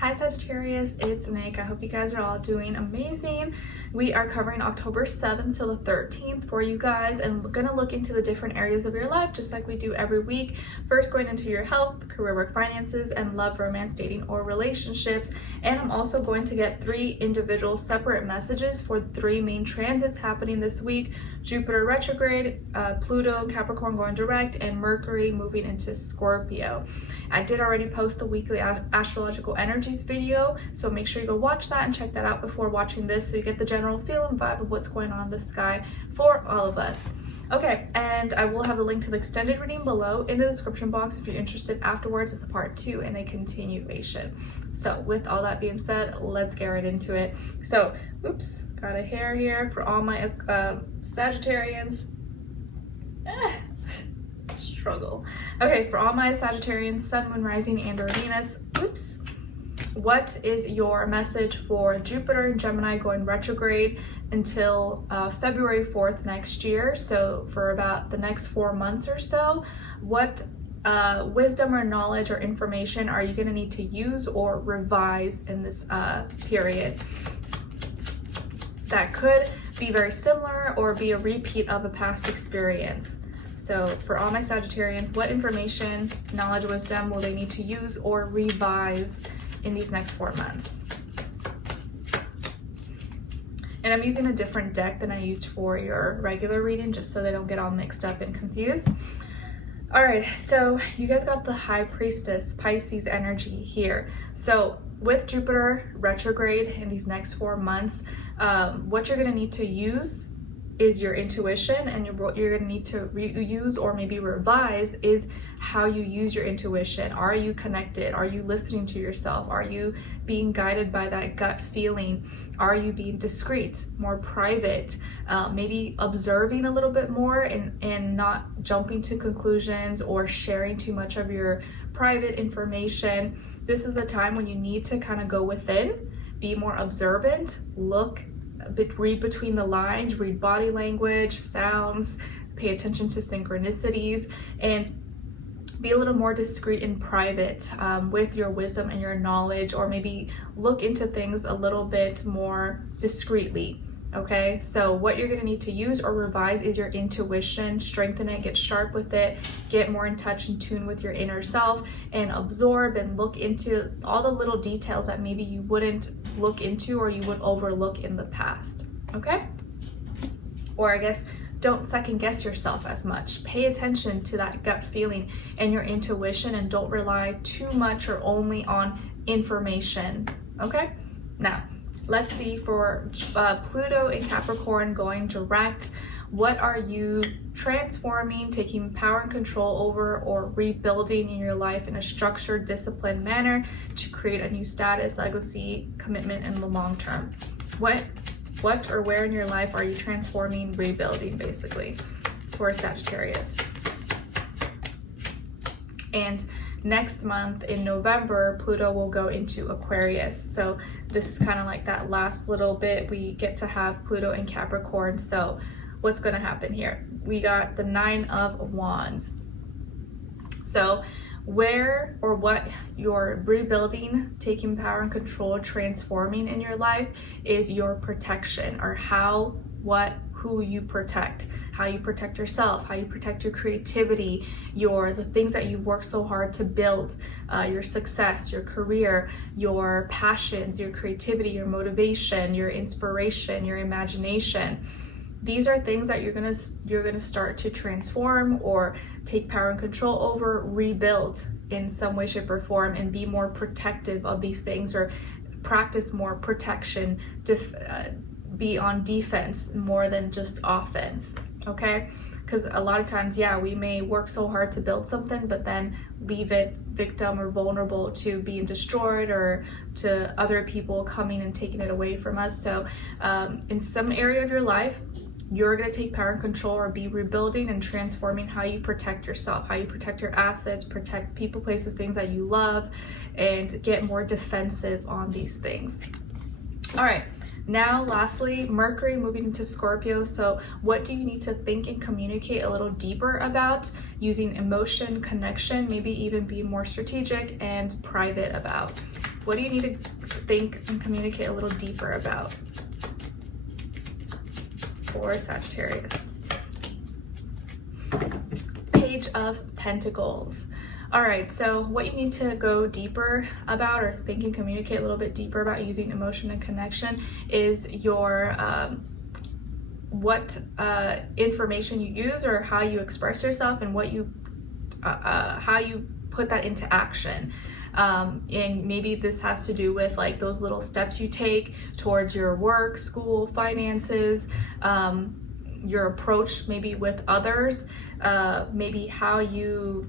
Hi Sagittarius, it's Nick. I hope you guys are all doing amazing. We are covering October 7th till the 13th for you guys, and we're gonna look into the different areas of your life just like we do every week. First, going into your health, career, work, finances, and love, romance, dating, or relationships. And I'm also going to get 3 individual separate messages for 3 main transits happening this week: Jupiter retrograde, Pluto, Capricorn going direct, and Mercury moving into Scorpio. I did already post the weekly astrological energies video, so make sure you go watch that and check that out before watching this so you get the general feel and vibe of what's going on in the sky for all of us. Okay, and I will have the link to the extended reading below in the description box if you're interested afterwards as a part 2 and a continuation. So with all that being said, let's get right into it. So, oops, got a hair here for all my Sagittarians. Struggle. Okay, for all my Sagittarians, Sun, Moon, Rising, and or Venus, oops. What is your message for Jupiter and Gemini going retrograde until February 4th next year? So for about the next 4 months or so, what wisdom or knowledge or information are you going to need to use or revise in this period that could be very similar or be a repeat of a past experience? So for all my Sagittarians, what information, knowledge, wisdom will they need to use or revise in these next 4 months? And I'm using a different deck than I used for your regular reading just so they don't get all mixed up and confused. All right, so you guys got the High Priestess Pisces energy here. So with Jupiter retrograde in these next 4 months, what you're going to need to use is your intuition, and what you're going to need to use or maybe revise is how you use your intuition. Are you connected? Are you listening to yourself? Are you being guided by that gut feeling? Are you being discreet, more private, maybe observing a little bit more and not jumping to conclusions or sharing too much of your private information? This is a time when you need to kind of go within, be more observant, read between the lines, read body language, sounds, pay attention to synchronicities, and be a little more discreet and private with your wisdom and your knowledge, or maybe look into things a little bit more discreetly. Okay, so what you're going to need to use or revise is your intuition. Strengthen it, get sharp with it, get more in touch and tune with your inner self, and absorb and look into all the little details that maybe you wouldn't look into or you would overlook in the past. Okay, or I guess don't second guess yourself as much. Pay attention to that gut feeling and your intuition, and don't rely too much or only on information. Okay, now let's see for Pluto in Capricorn going direct. What are you transforming, taking power and control over, or rebuilding in your life in a structured, disciplined manner to create a new status, legacy, commitment in the long term? What or where in your life are you transforming, rebuilding, basically, for Sagittarius? And next month in November, Pluto will go into Aquarius. So this is kind of like that last little bit we get to have Pluto in Capricorn. So what's going to happen here? We got the 9 of Wands. So where or what you're rebuilding, taking power and control, transforming in your life is your protection, or who you protect, how you protect yourself, how you protect your creativity, the things that you work so hard to build, your success, your career, your passions, your creativity, your motivation, your inspiration, your imagination. These are things that you're gonna start to transform or take power and control over, rebuild in some way, shape, or form, and be more protective of these things, or practice more protection, be on defense more than just offense. Okay, because a lot of times, yeah, we may work so hard to build something, but then leave it victim or vulnerable to being destroyed or to other people coming and taking it away from us. So in some area of your life, you're going to take power and control or be rebuilding and transforming how you protect yourself, how you protect your assets, protect people, places, things that you love, and get more defensive on these things. All right. Now, lastly, Mercury moving into Scorpio. So what do you need to think and communicate a little deeper about, using emotion, connection, maybe even be more strategic and private about? What do you need to think and communicate a little deeper about for Sagittarius? Page of Pentacles. All right, so what you need to go deeper about, or think and communicate a little bit deeper about using emotion and connection, is your what information you use, or how you express yourself, and what you how you put that into action. And maybe this has to do with like those little steps you take towards your work, school, finances, your approach maybe with others, maybe how you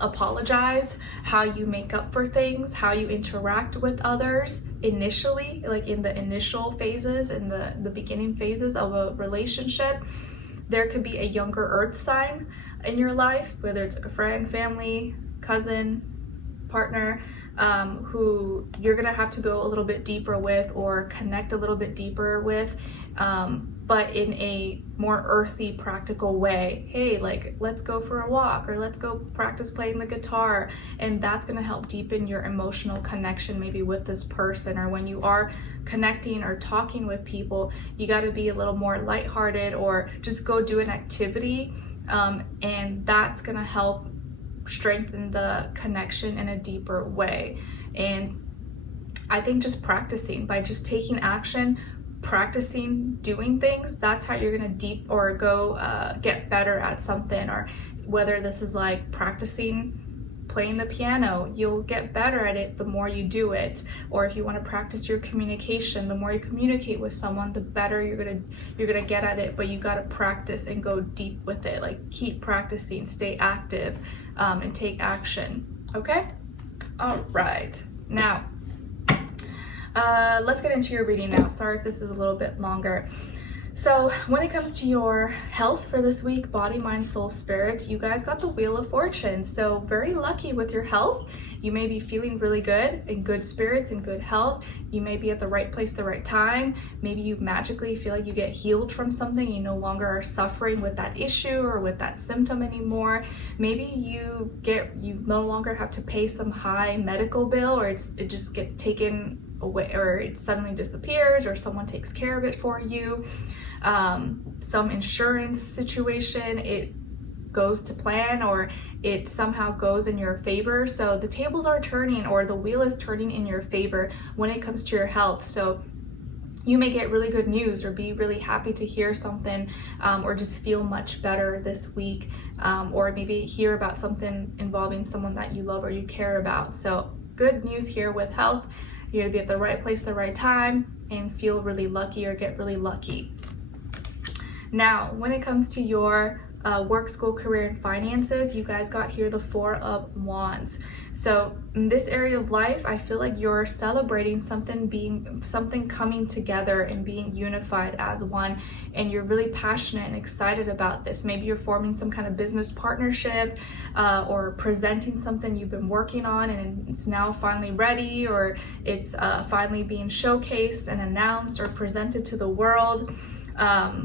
apologize, how you make up for things, how you interact with others initially, like in the initial phases, in the beginning phases of a relationship. There could be a younger earth sign in your life, whether it's a friend, family, cousin, partner, who you're gonna have to go a little bit deeper with, or connect a little bit deeper with, but in a more earthy, practical way. Hey, like, let's go for a walk, or let's go practice playing the guitar. And that's gonna help deepen your emotional connection maybe with this person. Or when you are connecting or talking with people, you gotta be a little more lighthearted, or just go do an activity, and that's gonna help strengthen the connection in a deeper way. And I think just practicing, by just taking action, practicing doing things, that's how you're gonna get better at something. Or whether this is like practicing playing the piano, you'll get better at it the more you do it. Or if you want to practice your communication, the more you communicate with someone, the better you're gonna get at it. But you gotta practice and go deep with it. Like, keep practicing, stay active, and take action. Okay? All right. Now, let's get into your reading now. Sorry if this is a little bit longer. So when it comes to your health for this week, body, mind, soul, spirit, you guys got the Wheel of Fortune. So very lucky with your health. You may be feeling really good, in good spirits and good health. You may be at the right place, the right time. Maybe you magically feel like you get healed from something. You no longer are suffering with that issue or with that symptom anymore. Maybe you no longer have to pay some high medical bill, or it just gets taken away, or it suddenly disappears, or someone takes care of it for you. Some insurance situation, it goes to plan, or it somehow goes in your favor. So the tables are turning, or the wheel is turning in your favor when it comes to your health. So you may get really good news, or be really happy to hear something, or just feel much better this week, or maybe hear about something involving someone that you love or you care about. So good news here with health. You're gonna be at the right place, the right time, and feel really lucky, or get really lucky. Now, when it comes to your work, school, career, and finances, you guys got here the Four of Wands. So in this area of life, I feel like you're celebrating something coming together and being unified as one, and you're really passionate and excited about this. Maybe you're forming some kind of business partnership, or presenting something you've been working on and it's now finally ready, or it's finally being showcased and announced or presented to the world.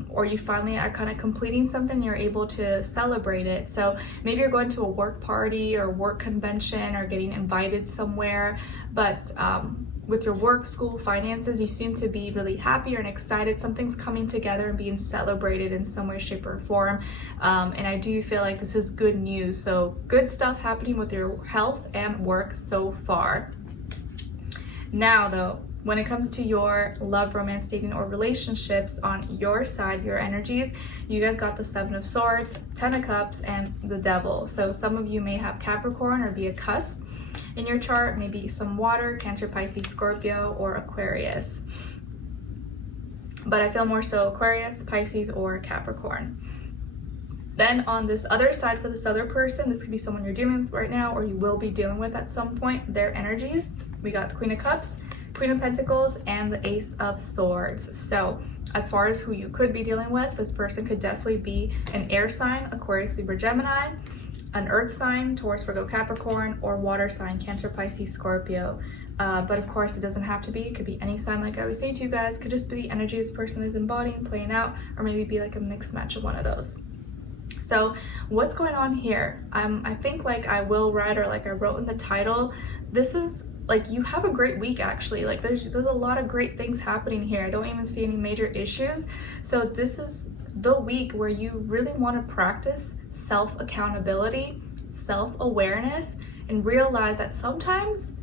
Or you finally are kind of completing something, you're able to celebrate it. So maybe you're going to a work party or work convention, or getting invited somewhere, but with your work, school, finances, you seem to be really happy and excited. Something's coming together and being celebrated in some way, shape, or form. And I do feel like this is good news. So good stuff happening with your health and work so far. Now though, when it comes to your love, romance, dating, or relationships, on your side, your energies, you guys got the Seven of Swords, Ten of Cups, and the Devil. So some of you may have Capricorn or be a cusp in your chart, maybe some water, Cancer, Pisces, Scorpio, or Aquarius. But I feel more so Aquarius, Pisces, or Capricorn. Then on this other side, for this other person, this could be someone you're dealing with right now, or you will be dealing with at some point, their energies. We got the Queen of Cups, Queen of Pentacles, and the Ace of Swords. So as far as who you could be dealing with, this person could definitely be an air sign, Aquarius, Libra, Gemini, an earth sign, Taurus, Virgo, Capricorn, or water sign, Cancer, Pisces, Scorpio. But of course, it doesn't have to be. It could be any sign, like I always say to you guys. It could just be the energy this person is embodying, playing out, or maybe be like a mixed match of one of those. So what's going on here? I think, like I will write, or like I wrote in the title, this is like you have a great week actually. Like there's a lot of great things happening here. I don't even see any major issues. So this is the week where you really want to practice self-accountability, self-awareness, and realize that sometimes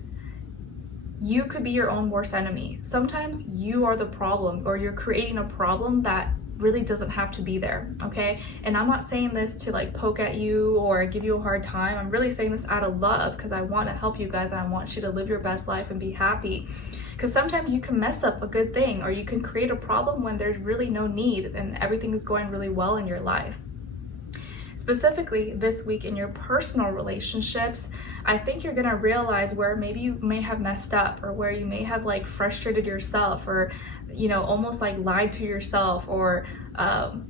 you could be your own worst enemy. Sometimes you are the problem, or you're creating a problem that really doesn't have to be there, okay? And I'm not saying this to like poke at you or give you a hard time. I'm really saying this out of love because I want to help you guys and I want you to live your best life and be happy. Because sometimes you can mess up a good thing, or you can create a problem when there's really no need and everything is going really well in your life. Specifically this week in your personal relationships, I think you're gonna realize where maybe you may have messed up, or where you may have like frustrated yourself, or almost like lied to yourself, or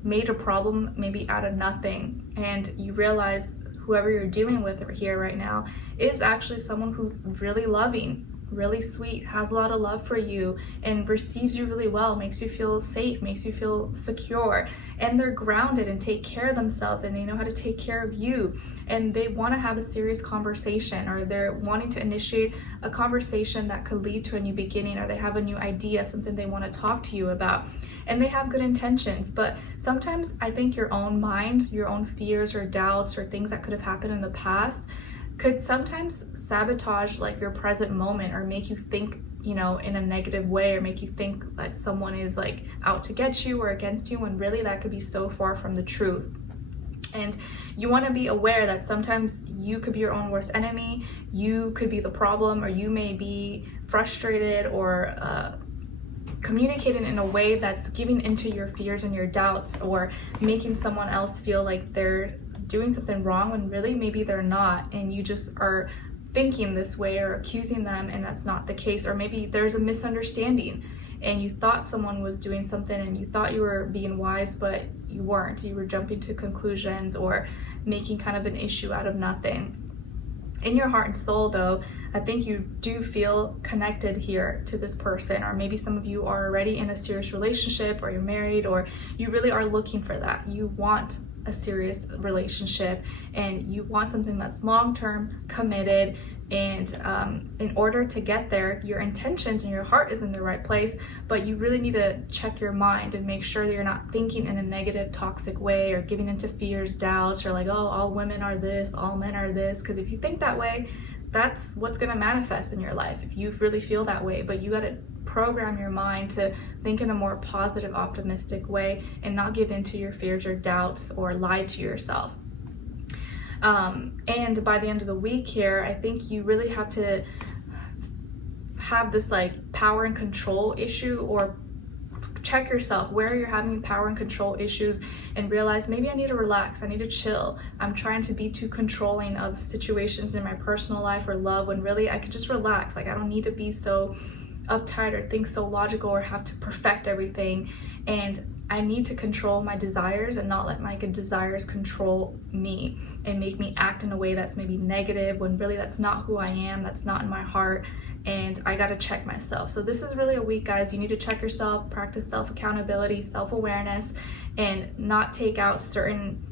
made a problem maybe out of nothing. And you realize whoever you're dealing with here right now is actually someone who's really loving, really sweet, has a lot of love for you, and receives you really well, makes you feel safe, makes you feel secure, and they're grounded and take care of themselves, and they know how to take care of you, and they want to have a serious conversation, or they're wanting to initiate a conversation that could lead to a new beginning, or they have a new idea, something they want to talk to you about, and they have good intentions. But sometimes I think your own mind, your own fears or doubts or things that could have happened in the past could sometimes sabotage like your present moment, or make you think in a negative way, or make you think that someone is like out to get you or against you, when really that could be so far from the truth. And you want to be aware that sometimes you could be your own worst enemy, you could be the problem, or you may be frustrated or communicating in a way that's giving into your fears and your doubts, or making someone else feel like they're doing something wrong when really maybe they're not, and you just are thinking this way or accusing them, and that's not the case. Or maybe there's a misunderstanding and you thought someone was doing something and you thought you were being wise, but you weren't. You were jumping to conclusions or making kind of an issue out of nothing. In your heart and soul though, I think you do feel connected here to this person, or maybe some of you are already in a serious relationship, or you're married, or you really are looking for that. You want a serious relationship, and you want something that's long-term, committed, and in order to get there, your intentions and your heart is in the right place, but you really need to check your mind and make sure that you're not thinking in a negative, toxic way, or giving into fears, doubts, or like, oh, all women are this, all men are this. Because if you think that way, that's what's going to manifest in your life, if you really feel that way. But you got to program your mind to think in a more positive, optimistic way, and not give into your fears or doubts or lie to yourself. And by the end of the week here, I think you really have to have this like power and control issue, or check yourself where you're having power and control issues, and realize maybe I need to relax, I need to chill. I'm trying to be too controlling of situations in my personal life or love, when really I could just relax. Like I don't need to be so uptight or think so logical or have to perfect everything. And I need to control my desires and not let my good desires control me and make me act in a way that's maybe negative, when really that's not who I am, that's not in my heart, and I gotta check myself. So this is really a week, guys. You need to check yourself, practice self-accountability, self-awareness, and not take out certain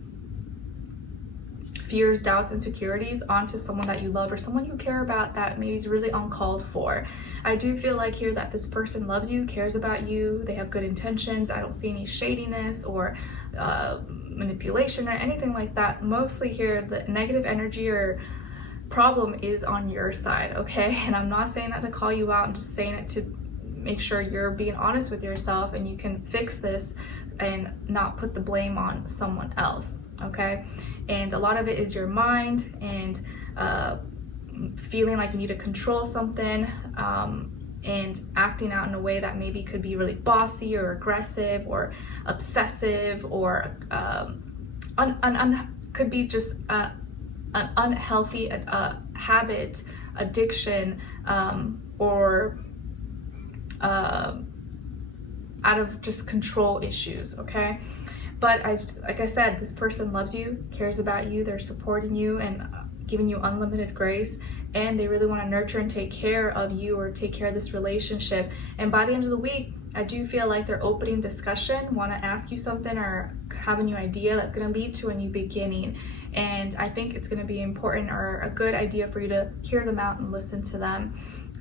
fears, doubts, insecurities onto someone that you love or someone you care about that maybe is really uncalled for. I do feel like here that this person loves you, cares about you, they have good intentions. I don't see any shadiness or manipulation or anything like that. Mostly here, the negative energy or problem is on your side, okay? And I'm not saying that to call you out, I'm just saying it to make sure you're being honest with yourself and you can fix this and not put the blame on someone else, okay? And a lot of it is your mind and feeling like you need to control something, and acting out in a way that maybe could be really bossy or aggressive or obsessive, or could be just an unhealthy habit, addiction, or out of just control issues, okay? But like I said, this person loves you, cares about you, they're supporting you and giving you unlimited grace, and they really want to nurture and take care of you, or take care of this relationship. And by the end of the week, I do feel like they're opening discussion, want to ask you something, or have a new idea that's going to lead to a new beginning. And I think it's going to be important, or a good idea, for you to hear them out and listen to them.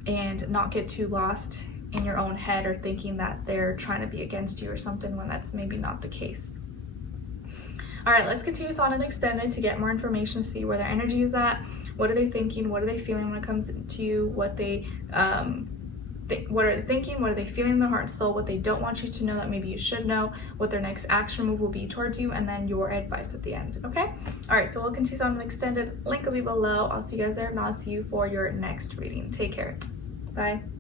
and not get too lost in your own head or thinking that they're trying to be against you or something when that's maybe not the case. All right, let's continue this on an extended to get more information, see where their energy is at. What are they thinking? What are they feeling when it comes to you? What are they thinking? What are they feeling in their heart and soul? What they don't want you to know that maybe you should know? What their next action move will be towards you, and then your advice at the end. Okay. All right. So we'll continue on an extended. Link will be below. I'll see you guys there, and I'll see you for your next reading. Take care. Bye.